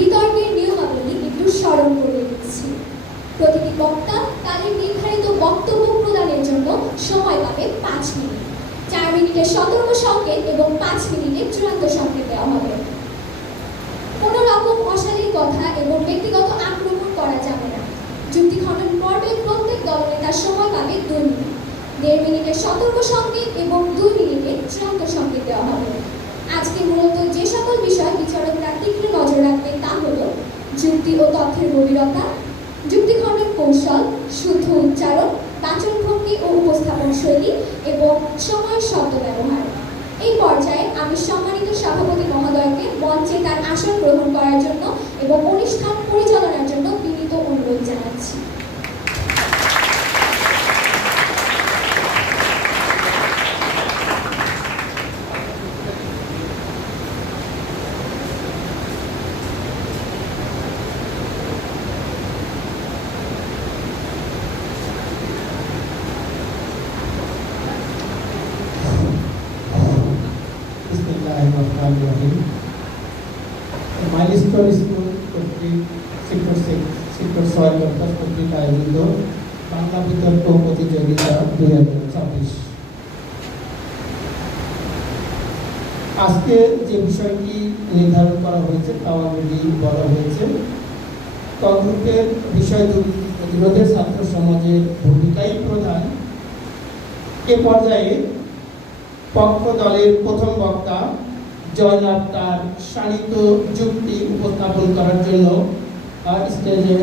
বিতর্কের নিয়মাবলী একটু স্মরণ করে দিচ্ছি। প্রতিটি বক্তা তাদের নির্ধারিত বক্তব্য প্রদানের জন্য সময় পাবে ৫ মিনিট। ৪ মিনিটের সতর্ক সংকেত এবং ৫ মিনিটের চূড়ান্ত সংকেত দেওয়া হবে। কোনো রকম অশালীন কথা এবং ব্যক্তিগত আক্রমণ করা যাবে না। যুক্তি খণ্ডন পর্বে প্রত্যেক দলনেতার সময় পাবে ২ মিনিট। ১.৫ মিনিটের সতর্ক সংকেত এবং ২ মিনিটের চূড়ান্ত সংকেত দেওয়া হবে। আজকে মূলত যে সকল বিষয় বিচারকরা তীক্ষ্ণ নজর রাখবেন তা হল যুক্তি ও তথ্যের গভীরতা, যুক্তি খণ্ডন কৌশল, শুদ্ধ উচ্চারণ, বাচনভঙ্গি ও উপস্থাপন শৈলী এবং সময়ের শব্দ ব্যবহার। এই পর্যায়ে আমি সম্মানিত সভাপতি মহোদয়কে মঞ্চে তার আসন গ্রহণ করার জন্য এবং অনুষ্ঠান পরিচালনার জন্য বিনীত অনুরোধ জানাচ্ছি। মাইলস্টোন স্কুল কর্তৃক সেক্টর ৬ ক্যাম্পাস কর্তৃক আয়োজিত বাংলা বিতর্ক প্রতিযোগিতা ২০২৬। আজকে যে বিষয়টি নির্ধারণ করা হয়েছে তা অলরেডি বলা হয়েছে। তদ্রূপের বিষয় দুর্নীতি প্রতিরোধে ছাত্র সমাজের ভূমিকাই প্রধান। এ পর্যায়ে পক্ষ দলের প্রথম বক্তা জয়নাব তার শানিত যুক্তি উপস্থাপন করার জন্য স্টেজে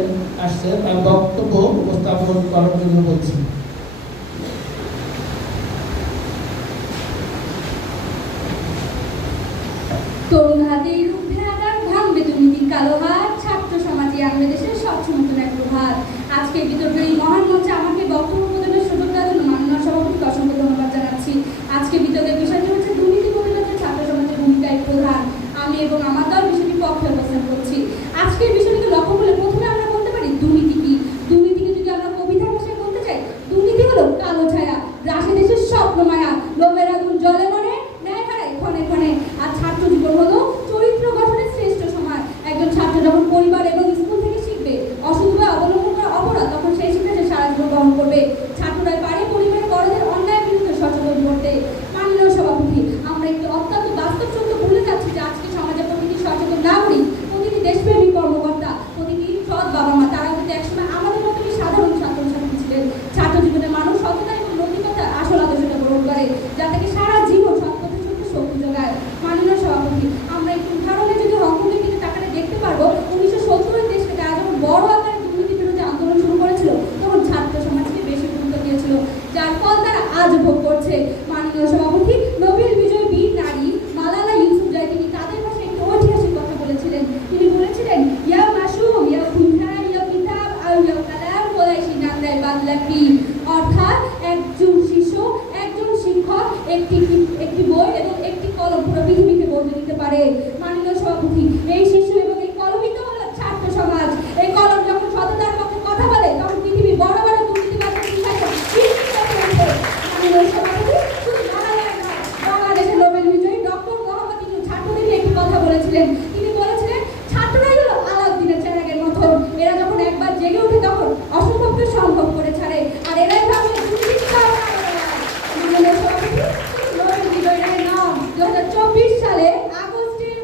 আসছে, তার বক্তব্য উপস্থাপন করার জন্য বলছি। তরুণ হাতেই রুদ্ধে আকার ভাঙবে দুর্নীতির কালো হাত, ছাত্র সমাজে আনবে দেশের স্বচ্ছ নতুন এক প্রভাত। আজকে বিতর্কের এই মহান মঞ্চে আমাকে বক্তব্য প্রদানের সুযোগ দেওয়ার জন্য মাননীয় সভাপতিকে অসংখ্য ধন্যবাদ জানাচ্ছি। আজকে বিতর্কের বিষয়টি হচ্ছে দুর্নীতি প্রতিরোধে ছাত্র সমাজের ভূমিকাই প্রধান। আমি এবং আমার দল বিষয়টির পক্ষে অবস্থান করছি। আজকের বিষয়টিকে লক্ষ্য করলে প্রথমে আমরা বলতে পারি দুর্নীতি কি। দুর্নীতিকে যদি আমরা কবিতার ভাষায় বলতে চাই, দুর্নীতি হলো কালো ছায়া, রাশি দেশের স্বপ্ন মায়া, লোভের আগুন জলে মনে, ন্যায় হারায় ক্ষণে ক্ষণে। আর ছাত্র জীবন হলো চরিত্র গঠনের শ্রেষ্ঠ সময়। একজন ছাত্র যখন পরিবার এবং স্কুল থেকে শিখবে অসুবিধা অবলম্বন করা অপরাধ, তখন সেই শিক্ষা সে সারা জীবন গ্রহণ করবে। ছাত্ররা পারে পরিবারের বড়দের অন্যায়ের বিরুদ্ধে সচেতন করতে। মাননীয় সভাপতি, আমরা একটু অত্যন্ত বাস্তব সত্য ভুলে যাচ্ছি যে আজকে সমাজে প্রতিটি সচেতন নাগরিক, প্রতিটি দেশপ্রেমী কর্মকর্তা, প্রতিটি সৎ বাবা মা, তারা কিন্তু একসময় আমাদের মতনই সাধারণ ছাত্রছাত্রী ছিলেন। ছাত্র জীবনে মানুষ সততা এবং নৈতিকতা আসল আদর্শটা গ্রহণ করে, যা থেকে সারা জীবন সৎ পথে চলতে শক্তি যোগায়। মাননীয় সভাপতি, আমরা একটু উদাহরণে যদি হংকংয়ের দিকে তাকালে দেখতে পারবো ১৯৭০-এর দেশকে তারা যখন বড় আকারে দুর্নীতি বিরুদ্ধে আন্দোলন শুরু করেছিল, তখন ছাত্র সমাজকে বেশি গুরুত্ব দিয়েছিল, যার ফল তারা আজ ভোগ করছে। মাননীয় সভাপতি, নোবেল বিজয়ী বীর নারী মালালা ইউসুফজাই তিনি তাদের ভাষায় একটি ঐতিহাসিক কথা বলেছিলেন। তিনি বলেছিলেন, ইয়া মাসুম ইয়া কুনহা ইয়া কিতাব আর ইয়া কালাম ওয়ালাইশি নান্দাই বাদলাকি। অর্থাৎ একজন শিশু, একজন শিক্ষক, একটি বই এবং একটি কলম পুরো পৃথিবীকে বদলে দিতে পারে। মাননীয় সভাপতি, এই শিশু এবং এই কলমই তো হলো ছাত্র সমাজ। এই কলম যখন সততার পক্ষে কথা বলে, তখন পৃথিবী বড় বড় দুর্নীতিবাদের বিষয়ে মাননীয় সভাপতি, শুধু বাংলাদেশ নয়, বাংলাদেশের নোবেল বিজয়ী ডক্টর মোহাম্মদ ইউনূস ছাত্রদের নিয়ে একটি কথা বলেছিলেন। তিনি বলেছিলেন, ছাত্ররাই হলো আলাউদ্দিনের চেরাগের মতন, এরা যখন একবার জেগে ওঠে তখন অসম্ভবকে সম্ভব করে ছাড়ে, আর এরাই ভাবে মাননীয় সভাপতি, নোবেল বিজয়ীর নাম ২০২৪ সালে আগস্টের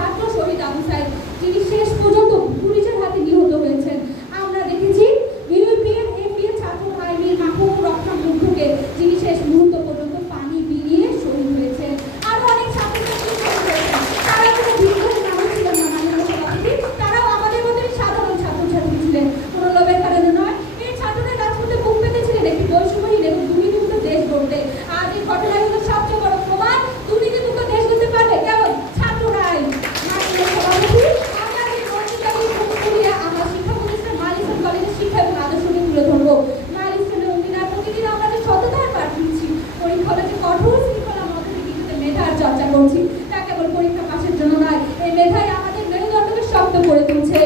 ছাত্র শহীদ আবু সাইদ, যিনি শেষ পর্যন্ত পুলিশের হাতে নিহত হয়েছেন। আমরা দেখেছি ইউপিএফ ছাত্র আইনের মাহবুব রক্ষা মুগ্ধকে, যিনি শেষ মুহূর্ত পর্যন্ত পানি বিলিয়ে শহীদ হয়েছেন। আরো অনেক ছাত্রছাত্রী শহীদ হয়েছেন। তারা কোনো দীর্ঘদিন নাম ছিলেন না মাননীয় সভাপতি, তারাও আমাদের মতোই সাধারণ ছাত্রছাত্রী ছিলেন, কোনো লোভের কারণে নয়। এই ছাত্ররা রাজপথে বুক পেতেছিলেন একটি বৈষম্যহীন এবং দুর্নীতিমুক্ত দেশ গড়তে। আজ এই ঘটনাগুলো সবচেয়ে বড় প্রমাণ, দুর্নীতিমুক্ত দেশ গড়তে পারবে কেবল ছাত্ররাই। মাননীয় সভাপতি, আমরা এই মঞ্চটাকে করিয়া আমার শিক্ষা প্রতিষ্ঠান মাইলস্টোন কলেজের শিক্ষা এবং আদর্শকে তুলে ধরবো। মাইলস্টোনে উন্নয়ন প্রতিদিন আমরা যে সততার পাঠ দিচ্ছি, পরীক্ষা হলে যে কঠোর শৃঙ্খলার মধ্যে দিয়ে কিছুতে মেধার চর্চা করছি, তা কেবল পরীক্ষা পাশের জন্য নয়, এই মেধাই আমাদের মেরুদণ্ডকে শক্ত করে তুলছে।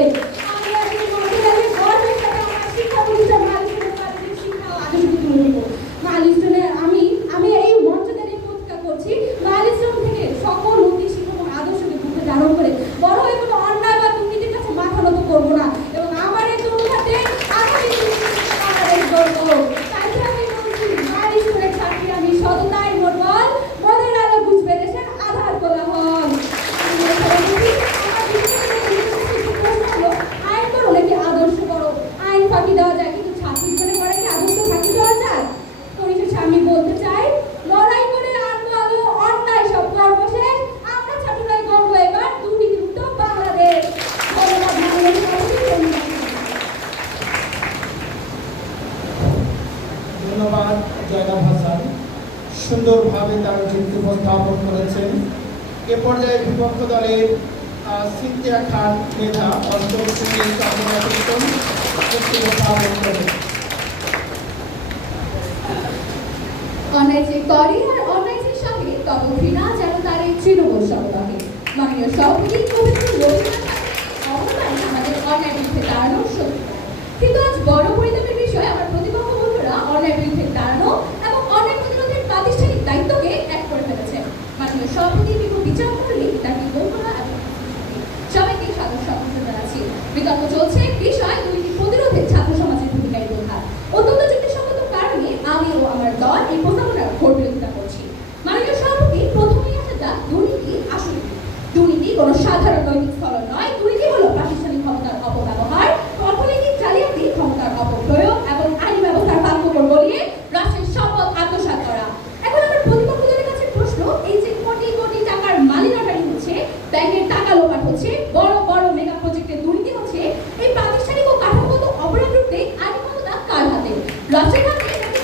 আমরা এই মহিলাদের গর্বের সাথে আমার শিক্ষা প্রতিষ্ঠান মাইলস্টোন কলেজের শিক্ষা ও আদর্শকে তুলে ধরবো। মাইলস্টোনে আমি এই মঞ্চ থেকে প্রতিজ্ঞা করছি, মাইলস্টোন থেকে সকল নীতি শিক্ষা এবং আদর্শকে বুকে ধারণ করে বড় হয়ে কোনো অন্যায় বা দুর্নীতির কাছে মাথা নত করবো না, এবং আমার এই তরুণাতে আগামী দিনে আমার এই গর্ব। তাই তো আমি বলছি, মাইলস্টোনের ছাত্রী আমি, সততাই মোর বল, মনের আলো বুঝবে দেশের আধার কোলাহল। আইন করো নাকি আদর্শ করো? আইন ফাঁকি দেওয়া যায়, কিন্তু ছাত্রী জীবনে করে কি আদর্শ ফাঁকি দেওয়া যায়? পরিশেষে আমি বলতে চাই, লড়াই করে আনবো আলো, অন্যায় সব গর্ব শেষ, আমরা ছাত্ররাই গর্ব এবার দুর্নীতিমুক্ত বাংলাদেশ। ধন্যবাদ মাননীয় সভাপতি, ধন্যবাদ। ধন্যবাদ জয়নাব হাসান, সুন্দরভাবে তার যুক্তি উপস্থাপন করেছেন। এ পর্যায়ে বিপক্ষ দলের সিনথিয়া খান মেধা অষ্টম শ্রেণীর ছাত্রছাত্রীগণ যুক্তি উপস্থাপন করেন। অন্যায় যে করে আর অন্যায় যে সঙ্গে তত ঘৃণা যেন তার এই তৃণমূল সরকারে। মাননীয় সভাপতি কবিগুরু রবীন্দ্রনাথ ঠাকুরের অবদান আমাদের অন্যায় বিরুদ্ধে দাঁড়ানোর শক্তি। কিন্তু আজ বড় পরিতাপের বিষয়, আমার প্রতিপক্ষ বন্ধুরা অন্যায় বিরুদ্ধে দাঁড়ানো এবং অন্যায় প্রতিরোধের প্রাতিষ্ঠানিক দায়িত্বকে এক করে ফেলেছে। মাননীয় সভাপতি বিপুল বিচার করলেই তাকে বন্ধুরা এবং সবাইকে সাদর সম্মান জানাচ্ছি। বিতর্ক চলছে বিষয় দুর্নীতি প্রতিরোধে ছাত্র সমাজের ভূমিকায় প্রধান। অত্যন্ত যুক্তিসঙ্গত কারণে আমি ও আমার দল এই প্রস্তাবনার ঘোর বিরোধিতা করছি। মাননীয় সভাপতি, প্রথমেই আসা যাক দুর্নীতি আসলে কি। দুর্নীতি কোনো সাধারণ নৈতিক স্থলন নয়। দুর্নীতি হলো প্রাতিষ্ঠানিক ক্ষমতার অপব্যবহার, অর্থনৈতিক জালিয়াতি, ক্ষমতার অপপ্রয়োগ এবং আইনি ব্যবস্থার বাক্যকর গলিয়ে রাষ্ট্রের সম্পদ আত্মসাৎ করা। এখন আমার প্রতিপক্ষ দলের কাছে প্রশ্ন, এই যে কোটি কোটি টাকার মানি লটারি হচ্ছে, ব্যাংকের টাকা লোপাট হচ্ছে, বড় বড় মেগা প্রজেক্টে দুর্নীতি হচ্ছে, এই প্রাতিষ্ঠানিক ও কাঠামোগত অপরাধ রুখতে আইনি ক্ষমতা কার হাতে? রাষ্ট্রের হাতে নাকি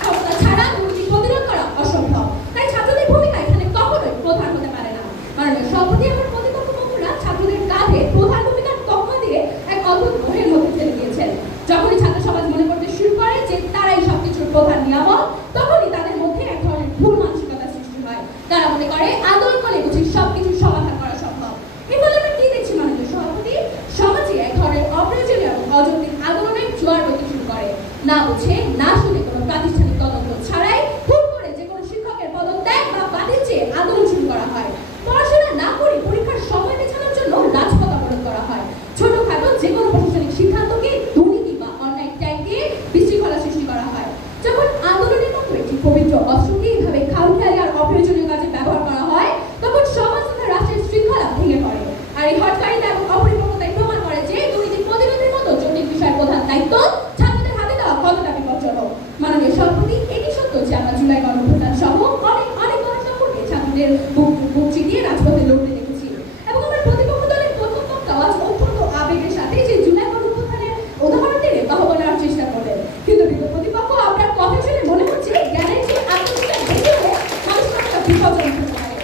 ক্ষমতা ছাড়া দুর্নীতি প্রতিরোধ করা অসম্ভব। তাই ছাত্রদের ভূমিকা এখানে কখনোই প্রধান হতে পারে না। মাননীয় সভাপতি, আমার প্রতিপক্ষ বন্ধুরা ছাত্রদের কাঁধে প্রধান ভূমিকার তকমা দিয়ে এক অদ্ভুত মোহের মধ্যে ফেলে দিয়েছেন। যখনই ছাত্র সমাজ মনে করতে শুরু করে যে তারাই সবকিছুর প্রধান নিয়ামক, তখনই তাদের মধ্যে এক ধরনের ভুল মানসিকতা সৃষ্টি হয়। তারা মনে করে আন্দোলন করলে বুঝি সবকিছুর সমাধান করা সম্ভব। এর ফলে আমরা কি দেখছি মাননীয় সভাপতি? সমাজে এক ধরনের অপ্রয়োজনীয় এবং অযৌক্তিক আন্দোলনের জোয়ার বইতে শুরু করে। না বুঝে না শুনে কোনো প্রাতিষ্ঠানিক তদন্ত ছাড়াই হুট করে যে কোনো শিক্ষকের পদত্যাগ বা বাতিল চেয়ে আন্দোলন শুরু করা হয়। পড়াশোনা না করে পরীক্ষার সময় বেছানোর জন্য রাজপথ অবরোধ করা হয়। ছোটখাটো যে কোনো প্রশাসনিক সিদ্ধান্তকে দুর্নীতি বা অন্যায় ট্যাগ দিয়ে বিশৃঙ্খলা সৃষ্টি করা হয়। যখন আন্দোলনের মতো একটি পবিত্র অস্ত্রকে এইভাবে খামখেয়ালি আর অপ্রয়োজনীয় কাজে ব্যবহার করা হয়, তখন সমাজ তথা রাষ্ট্রের শৃঙ্খলা ভেঙে পড়ে। আর এই হটকারিতা এবং অপরিপক্কতাই প্রমাণ করে যে দুর্নীতি প্রতিরোধের মতো জটিল বিষয়ের প্রধান দায়িত্ব ছাত্রদের হাতে দেওয়া কতটা বিপজ্জনক। মাননীয় সভাপতি, এটি সত্য যে আমরা জুলাই গণঅভ্যুত্থান সহ অনেক গণসংকটে ছাত্রদের বুক চিতিয়ে রাজপথে লড়তে দেখেছি, এবং আমার প্রতিপক্ষ দলের প্রথম বক্তাও আজ অত্যন্ত আবেগের সাথে যে জুলাই গণঅভ্যুত্থানের উদাহরণ টেনে বাহবা নেওয়ার চেষ্টা করলেন। কিন্তু প্রতিপক্ষ, আপনার কথা শুনে মনে হচ্ছে জ্ঞানের চেয়ে আত্মবিশ্বাস বেশি হলে মানুষ কতটা বিপজ্জনক হতে পারে।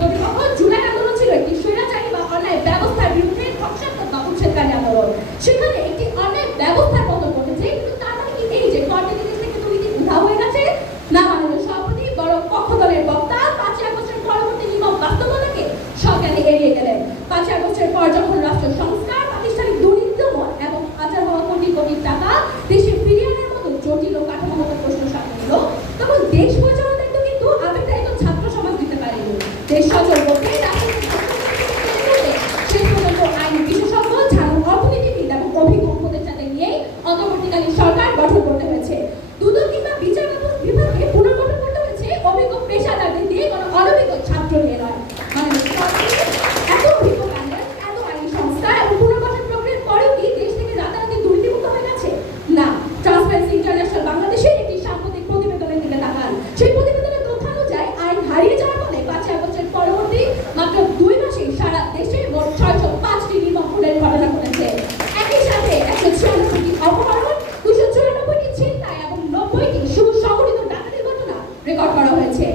প্রতিপক্ষ, জুলাই আন্দোলন ছিল একটি স্বৈরাচারী বা অন্যায় ব্যবস্থার বিরুদ্ধে ধ্বংসাত্মক বা উচ্ছেদকারী আন্দোলন। সেখানে একটি অন্যায় ব্যবস্থার পতন ঘটেছে, কিন্তু তার মানে কি এই যে কর্মনীতি থেকে দুর্নীতি উধাও হয়ে গেছে? না মাননীয় সভাপতি, বরং পক্ষ দলের বক্তা 5 আগস্টের পরবর্তী নির্মম বাস্তবতাকে সজ্ঞানে এড়িয়ে গেলেন। 5 আগস্টের পর যখন রাষ্ট্র সংস্কার, প্রাতিষ্ঠানিক দুর্নীতি দমন এবং পাচার হওয়া কোটি কোটি টাকা দেশে ফিরিয়ে আনার মতো জটিল ও কাঠামোগত প্রশ্ন সামনে এলো, তখন দেশ পরিচালনার দায়িত্ব কিন্তু আবেগতাড়িত ছাত্র সমাজ দিতে পারেনি। দেশ সচল করতে শেষ পর্যন্ত আইন বিশেষজ্ঞ, ছাড়াও অর্থনীতিবিদ এবং অভিজ্ঞ উপদেষ্টাদের নিয়েই অন্তর্বর্তীকালীন সরকার গঠন করতে হয়েছে। দুদক কিংবা বিচার বিভাগকে পুনর্গঠন করতে হয়েছে অভিজ্ঞ পেশাদারদের দিয়ে কোনো তো ছাত্র নিয়ে নয়। মাননীয় সভাপতি, এত অভিজ্ঞ প্যানেল, এত আইনি সংস্থা এবং পুনর্গঠন প্রক্রিয়ার পরেও কি দেশ থেকে রাতারাতি দুর্নীতিমুক্ত হয়ে গেছে? না। ট্রান্সপারেন্সি ইন্টারন্যাশনাল বাংলাদেশের একটি সাম্প্রতিক প্রতিবেদনের দিকে তাকান। সেই প্রতিবেদনের তথ্য অনুযায়ী আইন হারিয়ে যাওয়ার ফলে ৫ আগস্টের পরবর্তী মাত্র ২ মাসে সারা দেশে মোট ৬০৫টি নির্মম খুনের ঘটনা ঘটেছে। একই সাথে ১৯৬টি অপহরণ, ২৯৪টি ছিনতাই এবং ৯০টি সুসংগঠিত ডাকাতির ঘটনা রেকর্ড করা হয়েছে।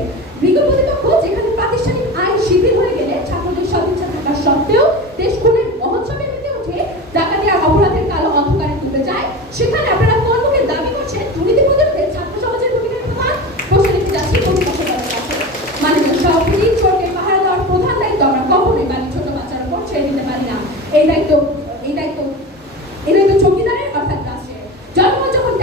বিজ্ঞ প্রতিপক্ষ যেখানে প্রাতিষ্ঠানিক আইন শিথিল হয়ে গেলে ছাত্রদের সদিচ্ছা থাকা সত্ত্বেও দেশ খুনের মহোৎসবে মেতে উঠে ডাকাতি আর অপরাধের কালো অন্ধকারে ডুবে যায়, সেখানে আপনারা কোন মুখে দাবি করছেন দুর্নীতি প্রতিরোধে ছাত্র সমাজের ভূমিকার প্রধান? প্রশ্ন লিখতে যাচ্ছি প্রতিপক্ষ দলের কাছে। মাননীয় সভাপতি, চোরকে পাহারা দেওয়ার প্রধান দায়িত্ব আমরা কখনোই বাড়ির ছোট বাচ্চার উপর ছেড়ে দিতে পারি না। এই দায়িত্ব চৌকিদারের অর্থাৎ রাষ্ট্রের। জনগণ যখন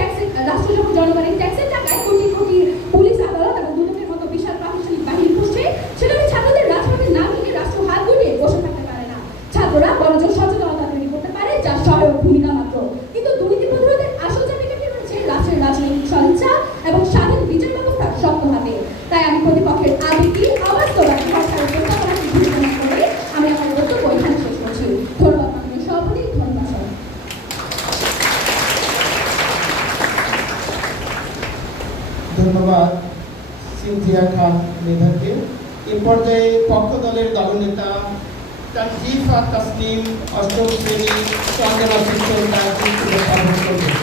রাষ্ট্র যখন জনগণের ট্যাক্সের টাকায় কোটি কোটি পুলিশ, আদালত এবং দুদকের মতো বিশাল প্রাতিষ্ঠানিক বাহিনী করছে, সেখানে ছাত্রদের রাজপথে না মিলে রাষ্ট্র হাত গুটিয়ে বসে থাকতে পারে না। ছাত্ররা বরঞ্চ সচেতনতা তৈরি করতে পারে, যা সহায়ক ভূমিকা মাত্র। কিন্তু দুর্নীতি প্রতিরোধের আসল চাবিকাঠি রয়েছে রাষ্ট্রের রাজনৈতিক সদিচ্ছা এবং স্বাধীন বিচার ব্যবস্থার শক্ত হাতে। তাই আমি প্রতিপক্ষের আবেগী আওয়াজ তোলার সরকারের প্রস্তাবনাকে বিবেচনা করে আমি আমার বক্তব্য এখানে শেষ করছি। ধন্যবাদ মাননীয় সভাপতি, ধন্যবাদ সবাই। ধন্যবাদ সিনথিয়া খান মেধাকে। এ পর্যায়ে পক্ষ দলের দলনেতা তানজিফা তাসনিম অষ্টম শ্রেণী চন্দনা শিক্ষক তার বক্তব্য পালন করবেন।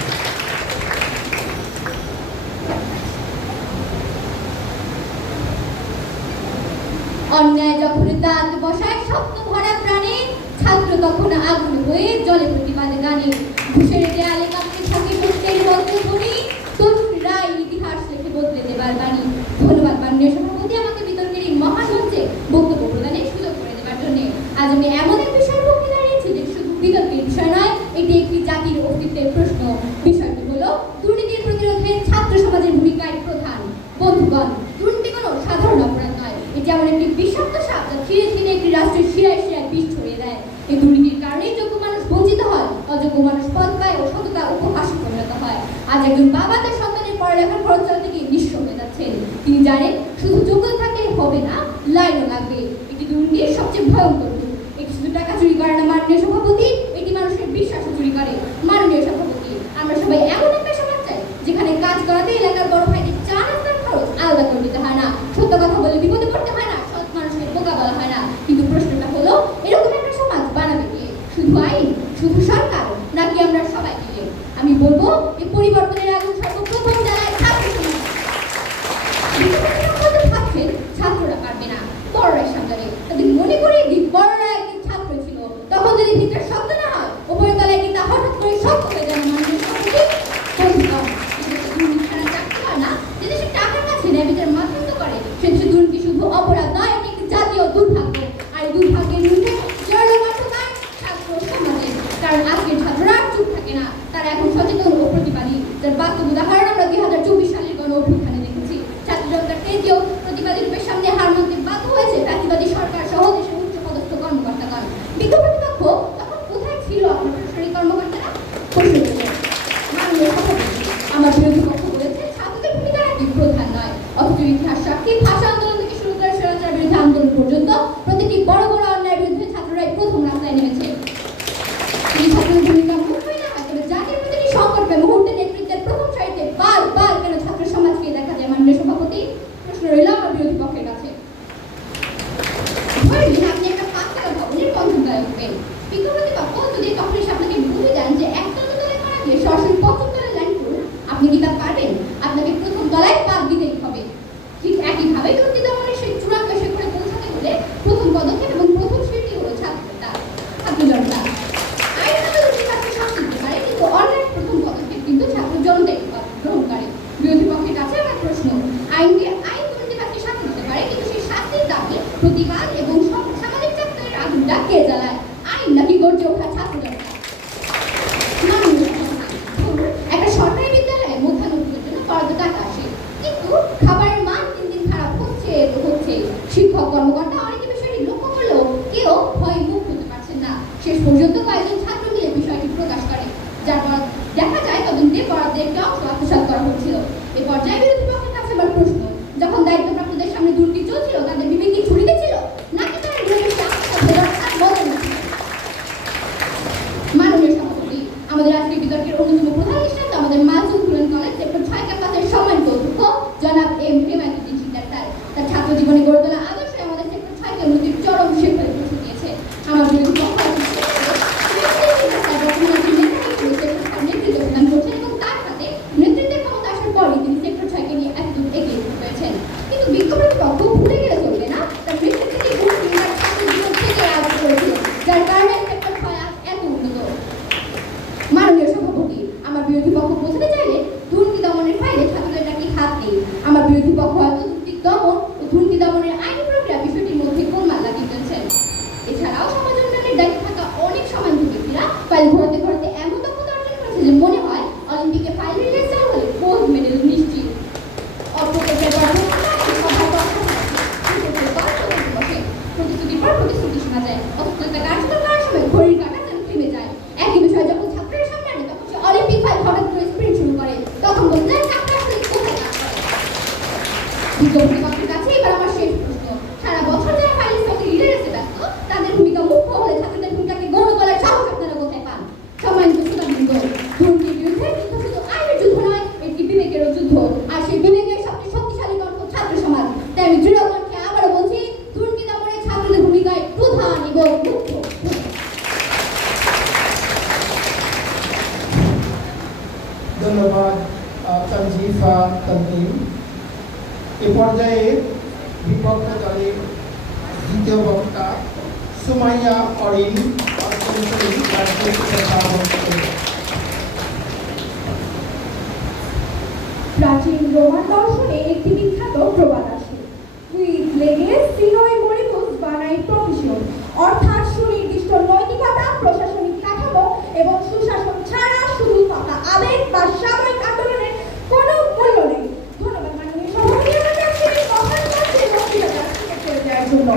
অন্যায় যখন দাঁত বসায় স্বপ্ন ভরা প্রাণে, ছাত্র তখন আগুন হয়ে জলে প্রতিবাদে গানে। ঘুষের দেয়ালে কাঁপতে থাকে সত্যের বজ্রধ্বনি, তরুণ রায় ইতিহাস লেখে বদলে দেবার বাণী। ধন্যবাদ মাননীয় সভাপতি, আমাকে বিতর্কের এই মহান মঞ্চে বক্তব্য প্রদানের সুযোগ করে দেবার জন্য। আজ আমি এমন এক বিষয়ের পক্ষে দাঁড়িয়েছি যে শুধু বিতর্কের বিষয় নয়, এটি একটি জাতির অস্তিত্বের প্রশ্ন। বিষয়টি হলো দুর্নীতির প্রতিরোধে ছাত্র সমাজের ভূমিকায় প্রধান। বন্ধুগণ, দুর্নীতি কোনো সাধারণ অপরাধ নয়, এটি এমন একটি বিষাক্ত সাপ যা ধীরে ধীরে একটি রাষ্ট্রের শিরায় শিরায় বিষ ছড়িয়ে দেয়। এই দুর্নীতির কারণেই যোগ্য মানুষ বঞ্চিত হয়, অযোগ্য মানুষ পদ পায় ও সততা উপহাসে পরিণত হয়। আজ একজন বাবা তার সন্তানের পড়ালেখার খরচ চালাতে গিয়ে নিঃস্ব হয়ে যাচ্ছেন। তিনি জানেন শুধু যোগ্যতা থাকলে হবে না, লাইনও লাগবে। এটি দুর্নীতির সবচেয়ে ভয়ঙ্কর রূপ। এটি শুধু টাকা চুরি করে না মাননীয় সভাপতি, এটি মানুষের বিশ্বাসও চুরি করে। মাননীয় সভাপতি, আমরা সবাই এমন একটা সমাজ চাই যেখানে কাজ করাতে এলাকার বড় ভাইদের চা নাস্তার খরচ আলাদা করে দিতে হয় না, সত্য কথা বলে বিপদে পড়তে হয় না, সৎ মানুষকে বোকা বলা হয় না। কিন্তু প্রশ্নটা হলো, এরকম একটা সমাজ বানাবে কে? শুধু আইন, শুধু সরকার, নাকি আমরা সবাই মিলে? আমি বলবো এই পরিবর্তনের আগুন সর্বপ্রথম জ্বালায় ছাত্র সমাজ। ভাবছেন ছাত্ররা পারবে না, বড়রাই সামলাবে। তাদের মনে করিয়ে দিক, বড়রা একদিন ছাত্র ছিল, তখন যদি ভিতরে শব্দ না হয়, উপরের তলায় কিন্তু হঠাৎ করে শব্দ হয়ে যাবে। মাননীয় সভাপতি, দুর্নীতি ছাড়া চাকরি হয় না। যে দেশে টাকার কাছে নেয় বিচার মাধ্যম করে, সে দেশে দুর্নীতি শুধু অপরাধ নয়, এটি একটি জাতীয় দুর্ভাগ্য। আর এই দুর্ভাগ্যের বিরুদ্ধে ছাত্র সমাজের, কারণ আজকের ছাত্ররা চুপ থাকে না, তারা এখন সচেতন ও প্রতিবাদী। যার বাস্তব উদাহরণ আমরা ২০২৪ সালের গণ অভ্যুত্থানে দেখেছি। ছাত্র জনতার কেন্দ্রীয় প্রতিবাদী রূপের সামনে হার মানতে বাধ্য হয়েছে ফ্যাসিবাদী সরকার সহ দেশের উচ্চপদস্থ কর্মকর্তাগণ। বিজ্ঞ প্রতিপক্ষ তখন কোথায় ছিল আপনার প্রশাসনিক কর্মকর্তারা? প্রশ্ন করেছে। মাননীয় সভাপতি, আমার বিরোধী পক্ষ বলেছে ছাত্রদের ভূমিকা নাকি প্রধান নয়, অথচ ইতিহাস সাক্ষী ভাষা আন্দোলন থেকে শুরু করে স্বৈরাচার বিরুদ্ধে আন্দোলন পর্যন্ত প্রতিটি বড় বড় অন্যায়ের বিরুদ্ধে ছাত্ররাই প্রথম রাস্তায় নেমেছে। এই ছাত্রদের ভূমিকা মুখ্যই না হয়, তবে জাতির প্রতিটি সংকটে মুহূর্তে নেতৃত্বের প্রথম সারিতে বারবার কেন ছাত্র সমাজকে দেখা যায়? মাননীয় সভাপতি, প্রশ্ন রইল আমার বিরোধী পক্ষের কাছে। ধরে নিন আপনি একটা ৫ তলা ভবনের পঞ্চমতলায় উঠবেন। বিজ্ঞ প্রতিপক্ষ যদি তখন এসে আপনাকে বুঝে দেন যে একতলা তলায় করা দিয়ে সরাসরি পঞ্চম তলায় ল্যান্ড করুন, আপনি কি তা পারবেন? আপনাকে প্রথম তলায় পাক দিতেই হবে। ঠিক একইভাবে দুর্নীতি দমনের সেই চূড়ান্ত শেখরে পৌঁছাতে হলে প্রথম পদক্ষেপ এবং প্রথম সিঁড়ি হলো ছাত্রতা, ছাত্র জনতা। আইন দুর্নীতি ছাত্র শাস্তি দিতে পারে, কিন্তু অন্যায় প্রথম পদক্ষেপ কিন্তু ছাত্র জনতাই গ্রহণ করে। বিরোধী পক্ষের কাছে আমার প্রশ্ন, আইন দুর্নীতিবাদকে শাস্তি দিতে পারে, কিন্তু সেই শাস্তির দাবি প্রতিবাদ এবং সামাজিক চাকরির আগুনটা কে জ্বালায়? আইন নাকি গর্জে ওঠা ছাত্র জনতা? একটা সরকারি বিদ্যালয়ে মধ্যাহ্নভোজের জন্য বরাদ্দ টাকা আসে, কিন্তু খাবারের মান দিন দিন খারাপ হচ্ছে। শিক্ষক কর্মকর্তা অনেকে বিষয়টি লক্ষ্য করলেও কেউ ভয়ে মুখ খুলতে পারছেন না। শেষ পর্যন্ত কয়েকজন ছাত্র মিলে বিষয়টি প্রকাশ করে, যার পর দেখা যায় তদন্তে বরাদ্দের একটি অংশ আত্মসাৎ করা হচ্ছিল। এ পর্যায়ে বিরোধী পক্ষের কাছে আমার প্রশ্ন, যখন দায়িত্বপ্রাপ্তদের সামনে দুর্নীতি চলছিল, তাদের বিবেকী ছাত্র জীবনে গড়ে তোলা আদর্শ আমাদের সেক্টর 6কে উন্নতির চরম শিখরে পৌঁছে দিয়েছে। আমার বিরোধী পক্ষ নেতৃত্ব প্রদান করছেন এবং তার সাথে নেতৃত্বের ক্ষমতা আসার পরই তিনি সেক্টর 6কে নিয়ে এতদূর এগিয়ে যেতে পেরেছেন। কিন্তু বিক্ষোভের পক্ষ ভুলে গেলে চলবে না, তার নেতৃত্বে গুণ ছাত্র জীবন থেকে আজ করেছিলেন, যার কারণে সেক্টর 6 আজ এত উন্নত। মাননীয় সভাপতি, আমার বিরোধী পক্ষ বোঝাতে চাইলে দুর্নীতি দমনের ফাইলে ছাত্রদের নাকি হাত নেই। আমার বিরোধী পক্ষ হয়তো দুর্নীতি দমন ও দুর্নীতি দমনের আইনি প্রক্রিয়া বিষয়টির মধ্যে গোলমাল লাগিয়ে ফেলছেন। এছাড়াও সমাজ উন্নয়নের দায়িত্বে থাকা অনেক সমাজী ব্যক্তিরা ফাইল ঘোরাতে ঘোরাতে এমন দক্ষতা অর্জন করেছে যে মনে হয় অলিম্পিকে ফাইল রিলিজ চালু হলে গোল্ড মেডেল নিশ্চিত। অপ্রকল্পের পর প্রতিশ্রুতির পর প্রতিশ্রুতি শোনা যায়, অথচ তা কার্যকর করার সময় ঘড়ির কাঁটা যেন থেমে যায়। একই বিষয় যখন ছাত্রের সামনে আনে তখন সে অলিম্পিক ফাইল হঠাৎ করে স্প্রিন্ট শুরু করে, তখন বলতে যায় ছাত্র আসলে কোথায় কাজ করে। বিজ্ঞপ্তিপত্রের কাছে এবার আমার শেষ প্রশ্ন, সারা বছর যারা ফাইলের সঙ্গে রিলেজে ব্যস্ত তাদের ভূমিকা মুখ্য হলে ছাত্রদের ভূমিকাকে গৌণ করার সাহস আপনারা কোথায় পান? সম্মানিত শ্রোতাবৃন্দ, দুর্নীতির বিরুদ্ধে যুদ্ধ শুধু আইনের যুদ্ধ নয়, এটি বিবেকেরও যুদ্ধ। আর সেই বিবেকের সবচেয়ে শক্তিশালী কণ্ঠ ছাত্র সমাজ। তাই আমি দৃঢ় কণ্ঠে আবারও বলছি, দুর্নীতি দমনে ছাত্রদের ভূমিকায় প্রধান এবং মুখ্য। ধন্যবাদ তানজিফা তানজিম। এ পর্যায়ে বিপক্ষ দলের দ্বিতীয় বক্তা সুমাইয়া অরিন অর্থনীতি রাজনৈতিক প্রাচীন রোমান দর্শনে একটি বিখ্যাত প্রবাদ আছে, কুইড লেগেস সিনোই মরিবুস বানাই প্রফেশন, অর্থাৎ সুনির্দিষ্ট নৈতিকতা, প্রশাসনিক কাঠামো এবং সুশাসন ছাড়া শুধু কথা আবেগ বা সাময়িক আন্দোলনের কোনো মূল্য নেই। ধন্যবাদ মাননীয় সভাপতি আমাকে আজকের এই মহান মঞ্চে বক্তৃতা করে দেওয়ার জন্য।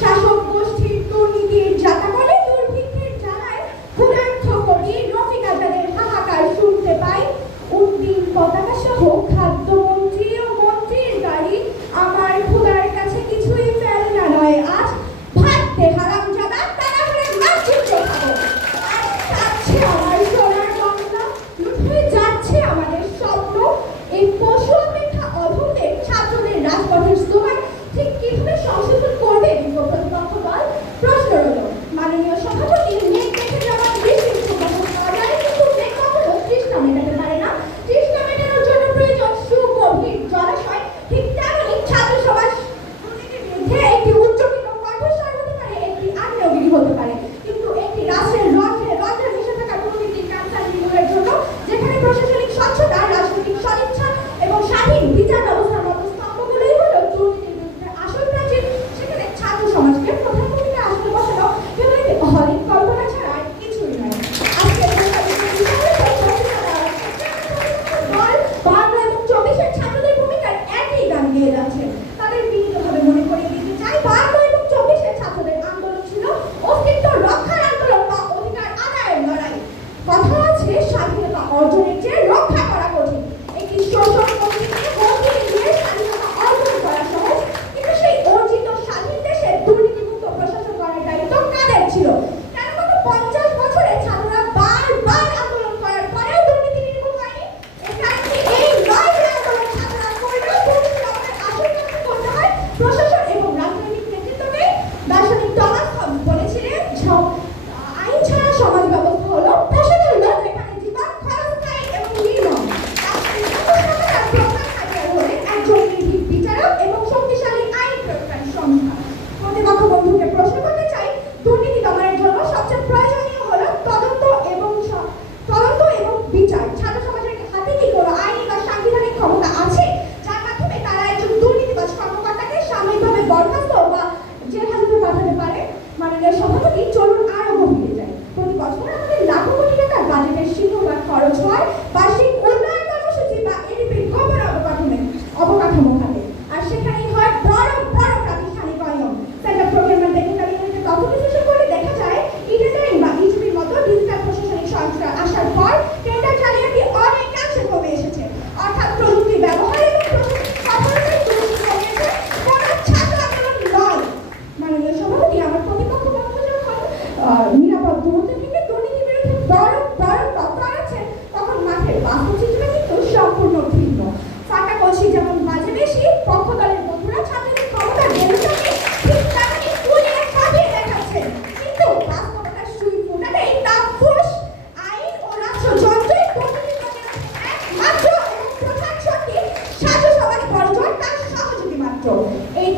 শাসক গোষ্ঠীর দুর্নীতির যাতাকলে দুর্ভিক্ষের জ্বালায় ক্ষুধার্ত কবি রফিক আজাদের হাহাকার শুনতে পাই। উদ্দিন পতাকা সহ খাদ্যমন্ত্রী ও মন্ত্রীর গাড়ি আমার ক্ষুধার কাছে কিছুই ফেলনা নয়। আজ ভাবতে হারামজাদা, তারা হলে মানচিত্র খাবো। আজ যাচ্ছে আমার সোনার বাংলা, লুট হয়ে যাচ্ছে আমাদের স্বপ্ন। এই পশু অপেক্ষা অধমদের ছাত্রদের রাজপথের স্লোগান ঠিক কিভাবে সংশোধন করবে বিপ্লব প্রতিপক্ষ?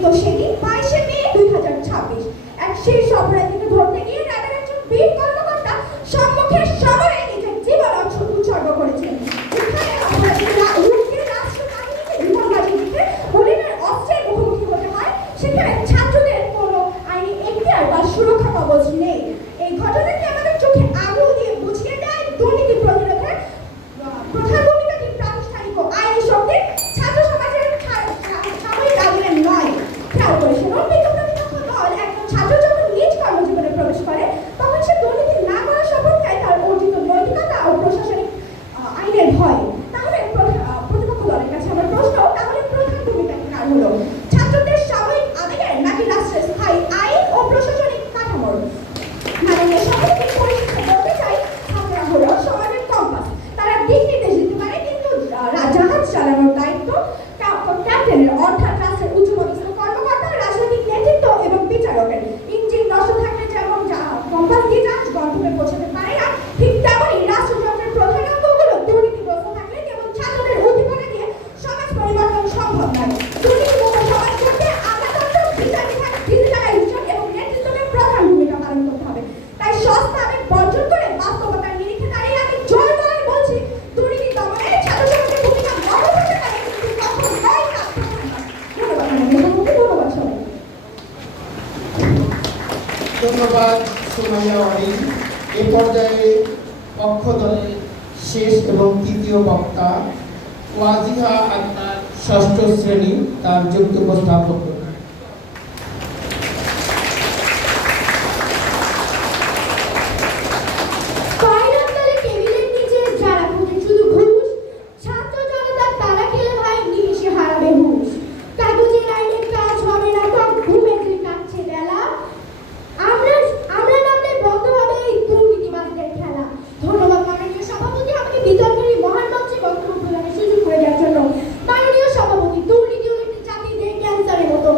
তো সেদিন 22শে মে 2026 এক শীর্ষ অপরাধীকে ধরতে গিয়ে র্যাবের একজন বীর কর্মকর্তা সম্মুখের সমরে নিজের জীবন উৎসর্গ করেছেন। যেখানে অপরাধীরা রুখে রাষ্ট্রবাহিনীকে বিমানবাজি দিকে হরিণের অস্ত্রের মুখোমুখি হতে হয়, সেখানে ছাত্রদের কোনো আইনি এখতিয়ার বা সুরক্ষা কবচ নেই। এই ঘটনাটি আমাদের চোখে আঙুল দিয়ে বুঝিয়ে দেয় দুর্নীতি প্রতিরোধের প্রধান ভূমিকাটি প্রাতিষ্ঠানিক ও আইনি শক্তির, ছাত্র সমাজের সাময়িক আগুনের নয়। খেয়াল করে শুনুন, প্রতিপক্ষ দল একজন ছাত্র যখন নিজ কর্মজীবনে প্রবেশ করে তখন সে দুর্নীতি না করার শপথ নেয় তার অর্জিত নৈতিকতা ও প্রশাসনিক আইনের ভয়। তাহলে প্রতিপক্ষ দলের কাছে আমার প্রশ্ন, তাহলে প্রধান ভূমিকা কার হলো? ছাত্রদের সাময়িক আবেগের নাকি রাষ্ট্রের স্থায়ী আইন ও প্রশাসনিক কাঠামোর? মাননীয় সভাপতি পরিশেষে বলতে চাই, ছাত্ররা হলো সমাজের কম্পাস। তারা দিক নির্দেশ দিতে পারে, কিন্তু জাহাজ চালানোর দায়িত্ব ক্যাপ্টেনের, অর্থাৎ রাষ্ট্রের উচ্চপদস্থ কর্মকর্তা, রাজনৈতিক নেতৃত্ব এবং বিচারকের। ইঞ্জিন নষ্ট থাকলে যেমন কম্পাস দিয়ে জাহাজ গন্তব্যে পৌঁছাতে পারে না, ঠিক তেমনই রাষ্ট্রযন্ত্রের প্রধান অঙ্গগুলো দুর্নীতিগ্রস্ত থাকলে কেবল ছাত্রদের উদ্দীপনা দিয়ে সমাজ পরিবর্তন সম্ভব নয়। দুর্নীতিমুক্ত সমাজ করতে আমলাতন্ত্র, বিচার বিভাগ, ডিজিটালাইজেশন এবং নেতৃত্বের প্রধান ভূমিকা পালন করতে হবে। তাই সস্তা আবেগ বর্জন করে বাস্তবতার নিরিখে দাঁড়িয়ে আমি জোর গলায় বলছি, দুর্নীতি দমনে ছাত্র সমাজের ভূমিকা বড় হতে পারে, কিন্তু কখনো নয় না। ধন্যবাদ মাননীয় সভাপতি, ধন্যবাদ সবাই। ধন্যবাদ সুমাইয়া অরিন। এ পর্যায়ে পক্ষ দলের শেষ এবং তৃতীয় বক্তা ওয়াজিহা আক্তার, ষষ্ঠ শ্রেণী, তার বক্তব্য স্থাপন করবেন। কয়লাতলে টেবিলের নিচে যারা খুঁজে শুধু ঘুষ, ছাত্র জনতা তারা খেলে ভাই নিমিশে হারাবে হুঁশ। কাগজের আইনের কাজ হবে না, টক ঘুমে যে কাটছে বেলা। আমরা নামলে বন্ধ হবে এই দুর্নীতিবাজদের খেলা। ধন্যবাদ মাননীয় সভাপতি, আমাকে বিতর্কের এই মহান মঞ্চে বক্তব্য প্রদানের সুযোগ করে দেওয়ার জন্য। মাননীয় সভাপতি, দুর্নীতি হলো একটি জাতির ক্যান্সারের মতো।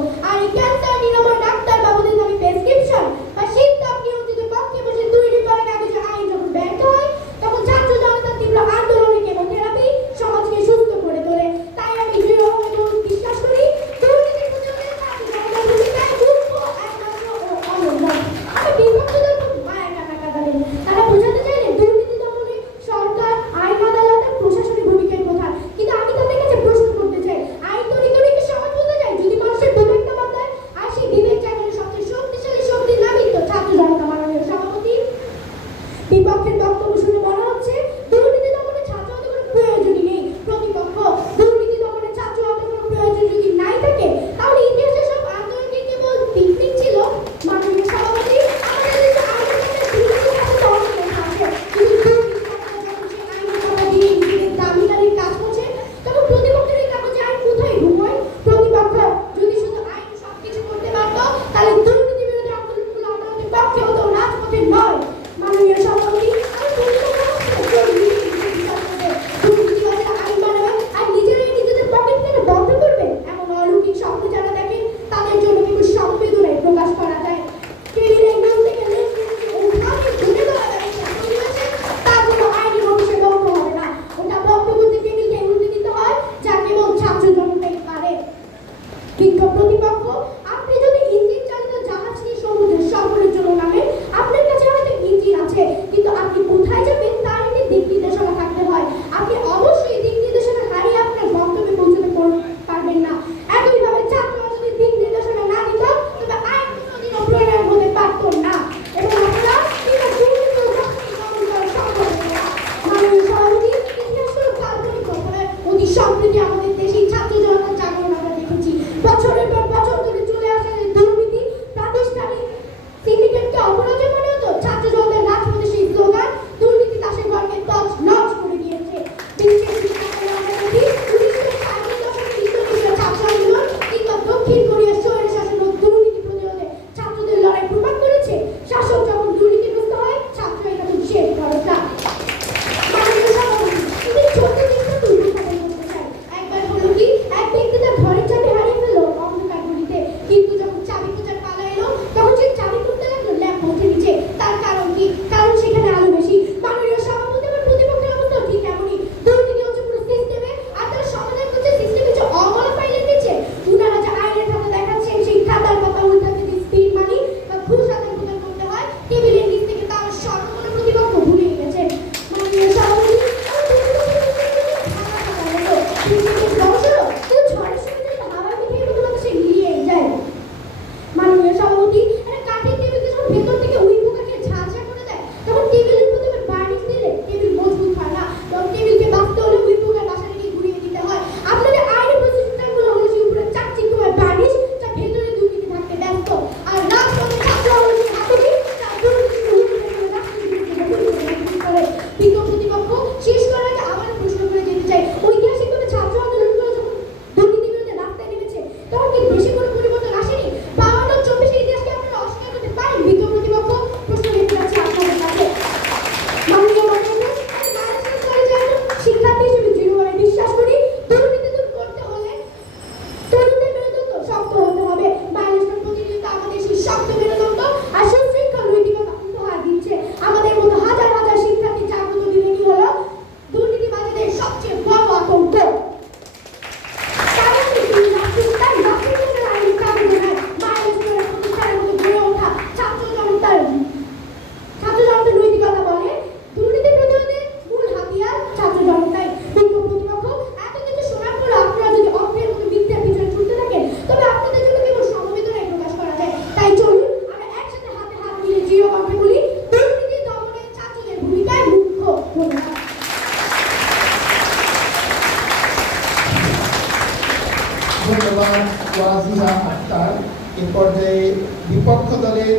এ পর্যায়ে বিপক্ষ দলের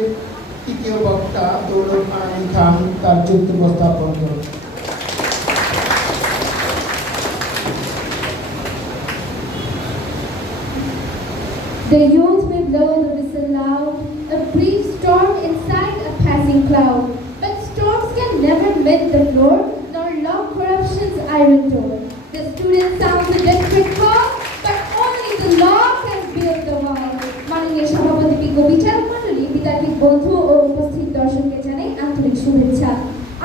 তৃতীয় বক্তা দৌলত আলী খান তার যুক্তি উপস্থাপন করেন। The youth may blow the whistle loud, a brief storm inside a passing cloud. But storms can never mend the floor, nor lock corruption's iron door. The student sounds a desperate call, but only the law can build the wall. মাননীয় সভাপতি বিজ্ঞ বিচারক মণ্ডলী, বিদ্যার্থী বন্ধু ও উপস্থিত দর্শককে জানাই আন্তরিক শুভেচ্ছা।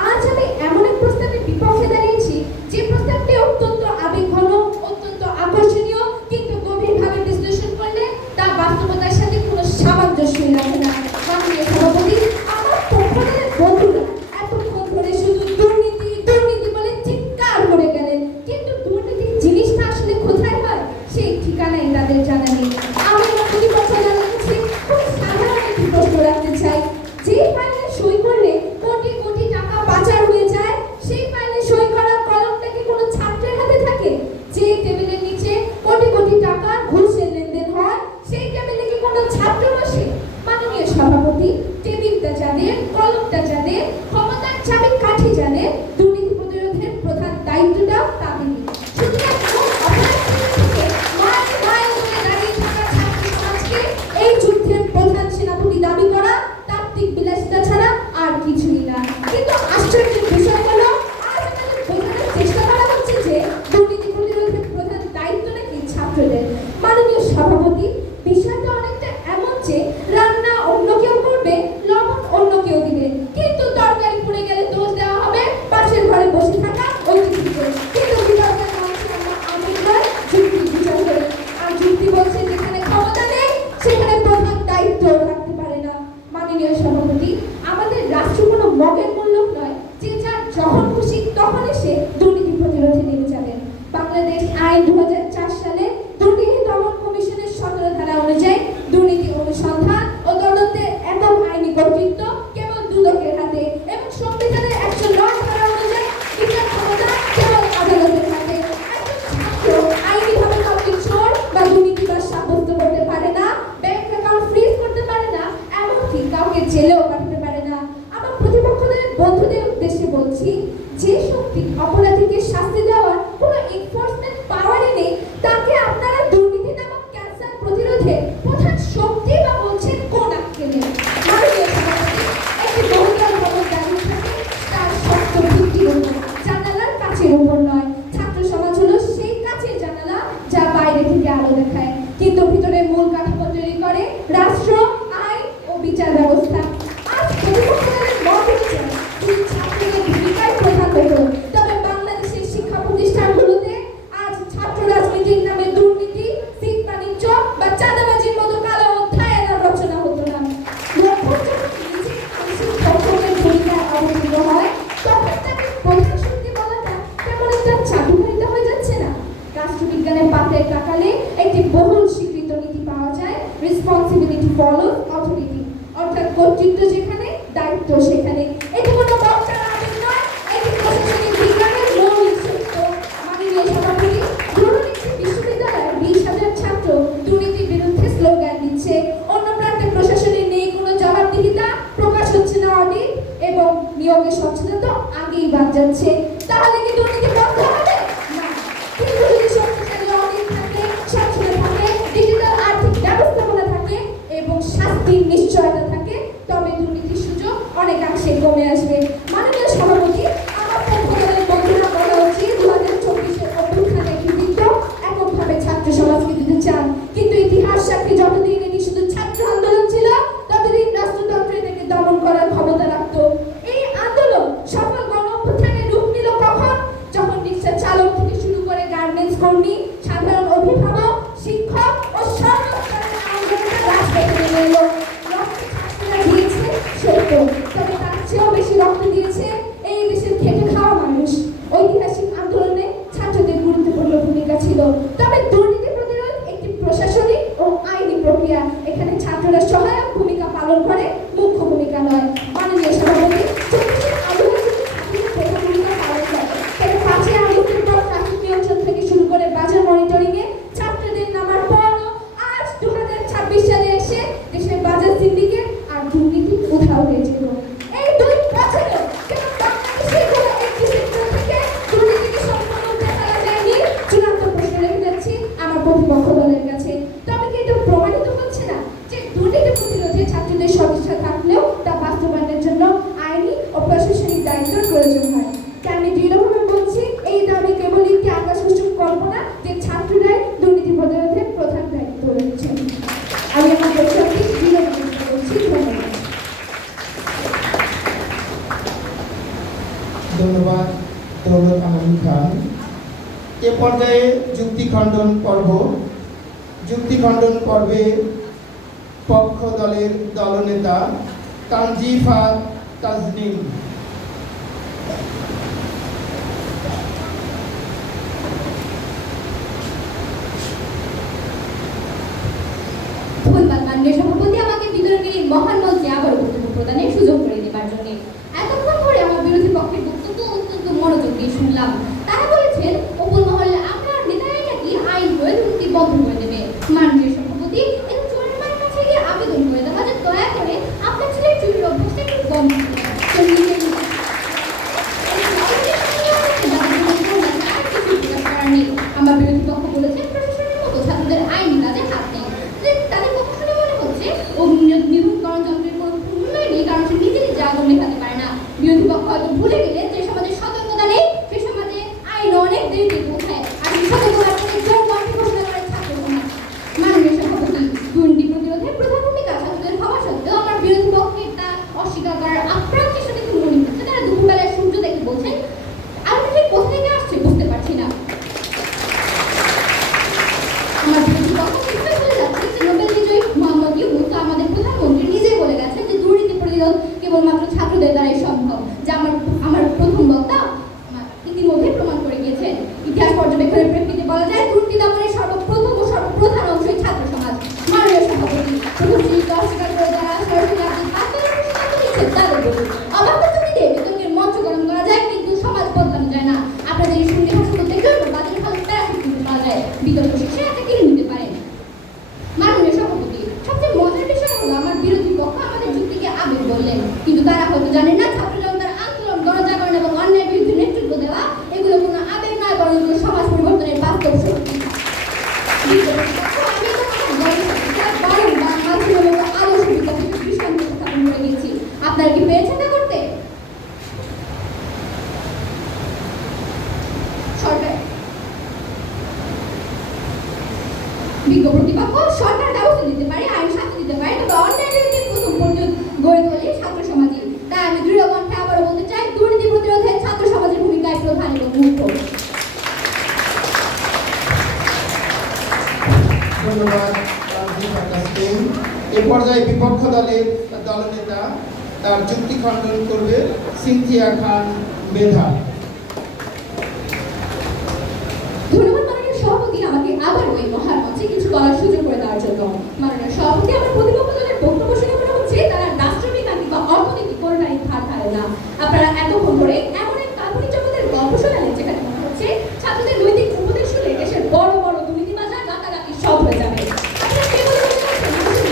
আজ আমি এমন এক প্রস্তাবের বিপক্ষে দাঁড়িয়েছি যে প্রস্তাবটি অত্যন্ত আবেগঘন, অত্যন্ত আকর্ষণীয়, কিন্তু গভীরভাবে বিশ্লেষণ করলে তা বাস্তবতার সাথে কোনো সামঞ্জস্যই রাখে না। মাননীয় সভাপতি, আমার পক্ষদলের বন্ধুরা এতক্ষণ ধরে শুধু দুর্নীতি দুর্নীতি বলে চিৎকার করে গেলেন, কিন্তু দুর্নীতির জিনিসটা আসলে কোথায় হয় সেই ঠিকানাই তাদের জানা নেই। আমি আমার প্রতিপক্ষ দলের কাছে খুব সাধারণ একটি প্রশ্ন রাখতে চাই, যে ফাইলে সই করলে কোটি কোটি টাকা পাচার হয়ে যায়, সেই ফাইলে সই করা কলমটা কি কোনো ছাত্রের হাতে থাকে? যে টেবিলের নিচে কোটি কোটি টাকা ঘুষের লেনদেন হয়, সেই টেবিলে কি কোনো ছাত্র বসে? মাননীয় সভাপতি, টেবিলটা যাদের, কলমটা যাদের, ক্ষমতার চাবি কাঠি যাদের, দুর্নীতি প্রতিরোধের প্রধান দায়িত্বটা তাদেরই। সুতরাং কোন অপরাধ থেকে মাইল মাইল দূরে দাঁড়িয়ে থাকা ছাত্র সমাজকে এই যুদ্ধের প্রধান সেনাপতি দাবি করা তাত্ত্বিক বিলাসিতা ছাড়া আর কিছুই না। কিন্তু আশ্চর্যের বিষয় হলো, আজ আমাদের বোঝানোর চেষ্টা করা হচ্ছে যে দুর্নীতি প্রতিরোধের প্রধান দায়িত্ব নাকি ছাত্রদের। মাননীয় সভাপতি, বিষয়টা অনেকটা এমন যে রান্না অন্য কেউ করবে, লবণ অন্য কেউ দিবে, কিন্তু তরকারি পুড়ে গেলে দোষ দেওয়া হবে পাশের ঘরে বসে থাকা অতিথিকে। কিন্তু বিতর্কের মঞ্চে আমরা আমেরিকার যুক্তি বিচার করি, আর যুক্তি বলছে যেখানে ক্ষমতা নেই সেখানে প্রধান দায়িত্ব থাকতে পারে না। মাননীয় সভাপতি, আমাদের রাষ্ট্র কোনো মগের মূল্য নয় যে যার যখন খুশি তখন এসে দুর্নীতি প্রতিরোধে নেমে যাবেন। বাংলাদেশ আইন 2004 সালে দুর্নীতি দমন কমিশনের 17 ধারা অনুযায়ী দুর্নীতি অনুসন্ধান ও তদন্তের একক আইনি কর্তৃত্ব কেবল দুদকের হাতে, এবং সংবিধানের 109 ধারা অনুযায়ী বিচার ক্ষমতা কেবল আদালতের হাতে। একজন ছাত্র আইনিভাবে কাউকে চোর বা দুর্নীতিবাজ সাব্যস্ত করতে পারে না, ব্যাংক অ্যাকাউন্ট ফ্রিজ করতে পারে না, এমনকি কাউকে জেলেও পাঠাতে পারে না। আমার প্রতিপক্ষদের বন্ধুদের উদ্দেশ্যে বলছি, যে শক্তি অপরাধীকে শাস্তি দেওয়ার কোনো এনফোর্সমেন্ট পাওয়ারই নেই, তাকে আপনারা দুর্নীতি নামক ক্যান্সার প্রতিরোধে প্রধান শক্তি বা বলছেন কোন আক্কেলে? মাননীয় সভাপতি, একটি বহুতল ভবন দাঁড়িয়ে থাকে তার শক্ত ভিত্তির উপর, জানালার কাচের উপর নয়। ছাত্র সমাজ হলো সেই কাচের জানালা যা বাইরে থেকে আলো দেখায়, কিন্তু ভিতরে মূল কাঠামো তৈরি করে রাষ্ট্র, আইন ও বিচার ব্যবস্থা। আজ প্রতিপক্ষদের মত হচ্ছে যদি ছাত্রদের ভূমিকায় প্রধান হতো, তবে বাংলাদেশের শিক্ষা প্রতিষ্ঠানগুলোতে আজ ছাত্র রাজনীতির নামে দুর্নীতি, সিট বাণিজ্য বা চাঁদাবাজির মতো কালো অধ্যায়ের আর রচনা হতো না। লক্ষ্য যখন নিজে মানুষের কর্তব্যের ভূমিকায় অবতীর্ণ হয়, তখন তাকে প্রধান শক্তি বলাটা কেমন একটা চাটুকারিতা হয়ে যাচ্ছে না? রাষ্ট্রবিজ্ঞানের পাতায় তাকালে একটি বহুল স্বীকৃত নীতি পাওয়া যায়, রেসপন্সিবিলিটি ফলোস অথরিটি, অর্থাৎ কর্তৃত্ব যেখানে দায়িত্ব সেখানে। এটি কোনো বক্তার আবেগ নয়, এটি প্রশাসনিক বিজ্ঞানের মৌলিক সত্য। মাননীয় সভাপতি, ধরুন একটি বিশ্ববিদ্যালয়ের 20,000 ছাত্র দুর্নীতির বিরুদ্ধে স্লোগান দিচ্ছে, অন্য প্রান্তে প্রশাসনের নেই কোনো জবাবদিহিতা, প্রকাশ হচ্ছে না অডিট এবং নিয়োগের স্বচ্ছতা তো আগেই বাদ যাচ্ছে। তাহলে কি দুর্নীতি বন্ধ হবে? না। কিন্তু যদি শক্তিশালী অডিট থাকে, স্বচ্ছতা থাকে, ডিজিটাল আর্থিক ব্যবস্থাপনা থাকে এবং শাস্তির নিশ্চয়তা থাকে, তবে দুর্নীতির সুযোগ অনেকাংশে কমে আসবে। মাননীয় সভাপতি, আমার পক্ষদলের বন্ধুরা বলা উচিত 2024-এর অভ্যুত্থানের কৃতিত্ব এককভাবে ছাত্র সমাজকে দিতে চান, কিন্তু ইতিহাস সাক্ষী যতদিন এটি শুধু ছাত্র আন্দোলন ছিল, ততদিন রাষ্ট্রতন্ত্র এটাকে দমন করার ক্ষমতা রাখত। এই আন্দোলন সফল গণ অভ্যুত্থানের রূপ নিল কখন? যখন রিক্সা চালক থেকে শুরু করে গার্মেন্টস কর্মী, সাধারণ অভিভাবক, শিক্ষক ও সর্বস্তরের আন্দোলনটা রাজপথে নেমে এলো। রক্ত ছাত্ররা দিয়েছে সত্য, তবে তার চেয়েও বেশি রক্ত দিয়েছে এই দেশের খেটে খাওয়া মানুষ। ঐতিহাসিক আন্দোলনে ছাত্রদের গুরুত্বপূর্ণ ভূমিকা ছিল, তবে দুর্নীতি প্রতিরোধ একটি প্রশাসনিক ও আইনি প্রক্রিয়া। এখানে ছাত্ররা সহায়ক ভূমিকা পালন করে, মুখ্য ভূমিকা নয়। মাননীয় সভাপতি, 24-এর আন্দোলন যদি ছাত্রদের প্রধান ভূমিকা পালন করে, তবে 5ই আগস্টের পর ট্রাফিক নিয়ন্ত্রণ থেকে শুরু করে বাজার মনিটরিংয়ে ছাত্রদের নামার পরও আজ 2026 সালে এসে পর্যায়ে যুক্তি খণ্ডন পর্ব। যুক্তি খণ্ডন পর্বে পক্ষ দলের দলনেতা তানজিফা তাজনিম। ধন্যবাদ মাননীয় সভাপতি, আমাকে বিতরণের এই মহান মঞ্চে আবার বক্তব্য প্রদানের সুযোগ করে দেবার জন্য। এতক্ষণ ধরে আমার বিরোধী পক্ষের বক্তব্য অত্যন্ত মনোযোগ দিয়ে শুনলাম। তারা বলেছেন উপর মহলে আপনার নেতারাই নাকি আইন করে দুর্নীতি বন্ধ করে দেবে। মাননীয় সভাপতি, এই চোরের মায়ের কাছে গিয়ে আবেদন করে দেওয়া যে দয়া করে আপনার ছেলের চুরির অভ্যাসটা একটু বন্ধ করুন। আমার বিরোধী পক্ষ বলেছে প্রশাসনের মতো ছাত্রদের আইনি কাজে হাত নেই। তাদের পক্ষ শুনে মনে হচ্ছে নির্মূলকরণ যন্ত্রের কোনো উন্নয়ন নেই, কারণ সে নিজে নিজে আগুন নেভাতে পারে না। বিরোধী পক্ষ হয়তো ভুলে গেলে যে সমাজে সতর্কতা নেই সে সমাজে আইন অনেক দেরিতে পৌঁছায়। আর এই সতর্কতার জোর কণ্ঠে ঘোষণা করে ছাত্র সমাজ। মাননীয় সভাপতি, দুর্নীতি প্রতিরোধে প্রধান ভূমিকা ছাত্রদের হওয়া সত্ত্বেও আমার বিরোধী পক্ষের তা অস্বীকার করার আপ্রাণ চেষ্টা দেখে মনে হচ্ছে তারা দুপুরবেলায় সূর্য দেখে বলছেন আলোটা ঠিক কোথা থেকে আসছে বুঝতে পারছি না। আমার বিরোধী পক্ষ নিশ্চয় বলে যাচ্ছে যে নোবেল বিজয়ী মোহাম্মদ ইউনূস তো আমাদের প্রধানমন্ত্রী নিজেই বলে গেছেন যে দুর্নীতি প্রতিরোধ কেবলমাত্র ছাত্রদের দ্বারাই সম্ভব, যা আমার প্রথম বক্তা ইতিমধ্যে প্রমাণ করে গিয়েছেন। ইতিহাস পর্যবেক্ষণের প্রেক্ষিতে বলা যায় দুর্নীতি দমনের সর্বপ্রথম ও সর্বপ্রধান অংশই ছাত্র সমাজ। মাননীয় সভাপতি, প্রথম জিনিসটা অস্বীকার করে যারা সরাসরি আপনি আত্মনির্ভর দিচ্ছেন তাদের বলুন অবাধ্য চুক্তিতে বিতর্কের মঞ্চ গরম করা যায়, কিন্তু সমাজ বদলানো যায় না। আপনাদের এই শূন্য ভাষণ দেখলেও বাজারে ভালো প্যারাসুট কিনতে পাওয়া যায়, বিতর্ক শেষে একটা কিনে নিতে পারেন। মাননীয় সভাপতি, সবচেয়ে মজার বিষয় হলো আমার বিরোধী পক্ষ আমাদের যুক্তিকে আবেগ বললেন, কিন্তু তারা হয়তো জানেন না ছাত্র জনতার আন্দোলন, গণজাগরণ এবং অন্যায়ের বিরুদ্ধে নেতৃত্ব দেওয়া এগুলো কোনো আবেগ নয়, বরং এগুলো সমাজ পরিবর্তনের বাস্তব শক্তি। আপনারা কি পেয়েছেন তা করতে? সরকার বিজ্ঞ প্রতিপক্ষ সরকার ব্যবস্থা দিতে পারে, আইন শাস্তি দিতে পারে, তবে অন্যায়ের বিরুদ্ধে প্রথম পর্যন্ত গড়ে তোলে ছাত্র সমাজই। তাই আমি দৃঢ় কণ্ঠে আবারও বলতে চাই দুর্নীতি প্রতিরোধে ছাত্র সমাজের ভূমিকায় প্রধান এবং মুখ্য। ধন্যবাদ তানজিফা তাজনিম। এ পর্যায়ে বিপক্ষ দলের দলনেতা তার যুক্তি খণ্ডন করবে সিনথিয়া খান মেধা। ধন্যবাদ মাননীয় সভাপতি, আমাকে আবার ওই মহান মঞ্চে কিছু বলার সুযোগ করে দেওয়ার জন্য। মাননীয় সভাপতি, আমার প্রতিপক্ষ দলের বক্তব্য শুনে মনে হচ্ছে তারা রাষ্ট্রবিজ্ঞানী বা অর্থনীতি কোনটাই ধার ধারে না। আপনারা এতক্ষণ ধরে এমন এক কাল্পনিক জগতের গল্প শোনালেন যেখানে মনে হচ্ছে ছাত্রদের নৈতিক উপদেশ শুনে দেশের বড় বড় দুর্নীতিবাজার রাতারাতি সব হয়ে যাবে। আপনারা কে বলে মনে করছেন মানুষের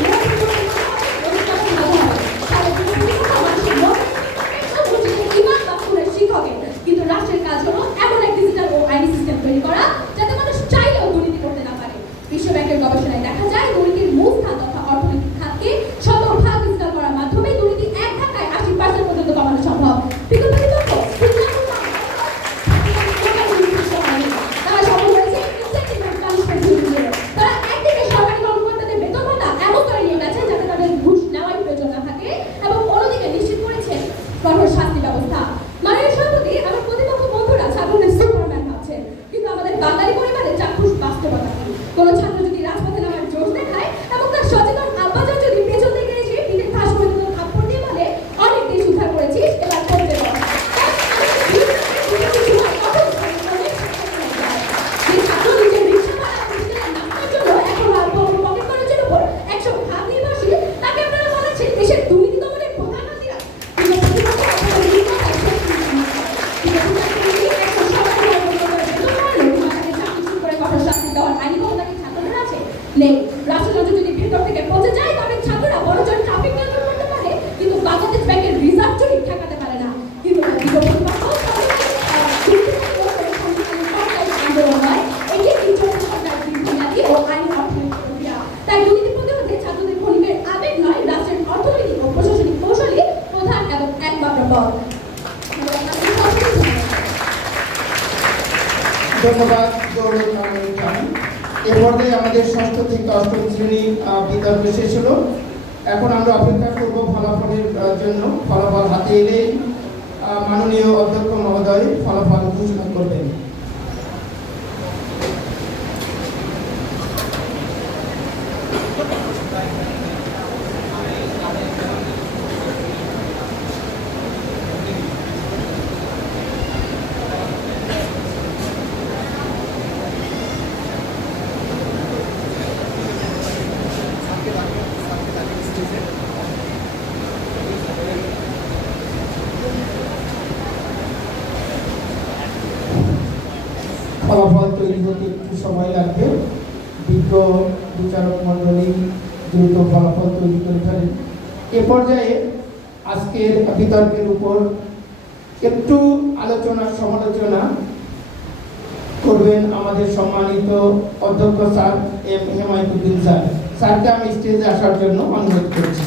মন ইমান বা স্কুলের শিক্ষকের, কিন্তু রাষ্ট্রের কাজ হলো এমন এক ডিজিটাল ও আইনি সিস্টেম তৈরি করা যাতে মানুষ চাইলেও দুর্নীতি করতে না পারে। বিশ্ব ব্যাংকের গবেষণায় দেখা যায় দুর্নীতির মূল খাত তথা অর্থনৈতিক খাতকে শতভাগ ডিজিটাল করার মাধ্যমে দুর্নীতি এক ধাক্কায় 80% পর্যন্ত কমানো সম্ভব। বিগত পক্ষ তারা সফল হয়েছে ইনসেন্টিভ পানিশমেন্ট দিয়ে। তারা একদিকে সরকারি কর্মকর্তাদের বেতন ভাতা এমন করে নিয়ে গেছে যাতে তাদের ঘুষ নেওয়ার প্রয়োজন না থাকে, এবং অন্যদিকে নিশ্চিত করেছে কঠোর শাস্তি ব্যবস্থা। মাননীয় সভাপতি, আমার প্রতিপক্ষ বন্ধুরা ছাত্রদের সুপারম্যান ভাবছেন, কিন্তু আমাদের বাঙালি পরিবারে চাক্ষুষ বাস্তবতা কি? কোনো ছাত্র যদি রাজপথে নামার জোশ দেখায় এবং তার সচেতন আব্বাজান যদি পেছন থেকে এসে পিঠে ঠাস করে দুটো থাপ্পড় দিয়ে বলে অনেক দেশ উদ্ধার করেছিস, এবার করতে বল। যে ছাত্র নিজের রিক্সা ভাড়া হোস্টেলে নাস্তার জন্য এখন আর পকেট খরচের উপর 100 ভাগ নির্ভরশীল, তাকে আপনারা বলেছেন দেশের দুর্নীতি দমনের প্রধান হাতিয়ার। নেই রাষ্ট্রযন্ত্র যদি ভেতর থেকে পৌঁছে যায় তবে ছাত্ররা বড়জোর ট্রাফিক নিয়ন্ত্রণ করতে পারে, কিন্তু বাংলাদেশ ব্যাংকের রিজার্ভ চুরি ঠেকাতে পারে না। কিন্তু আন্দোলন নয়, এটি একটি সরকার দীর্ঘমেয়াদী ও আইনি অর্থনৈতিক প্রক্রিয়া। তাই দুর্নীতি প্রতিরোধে ছাত্রদের ক্ষণিকের আবেগ নয়, রাষ্ট্রের অর্থনৈতিক ও প্রশাসনিক কৌশলই প্রধান এবং একমাত্র পথ। ধন্যবাদ দৌলত খান। এ পর্যায়ে আমাদের ষষ্ঠ থেকে অষ্টম শ্রেণী বিতর্ক শেষ হলো। এখন আমরা অপেক্ষা করব ফলাফলের জন্য। ফলাফল হাতে এলেই মাননীয় অধ্যক্ষ মহোদয় ফলাফল ঘোষণা করবেন। ফলাফল তৈরি হতে একটু সময় লাগবে। বিজ্ঞ বিচারক মণ্ডলী দ্রুত ফলাফল তৈরি করে ফেলেন। এ পর্যায়ে আজকের বিতর্কের উপর একটু আলোচনা সমালোচনা করবেন আমাদের সম্মানিত অধ্যক্ষ স্যার এম হেমায়তুদ্দিন স্যার। স্যারকে আমি স্টেজে আসার জন্য অনুরোধ করছি।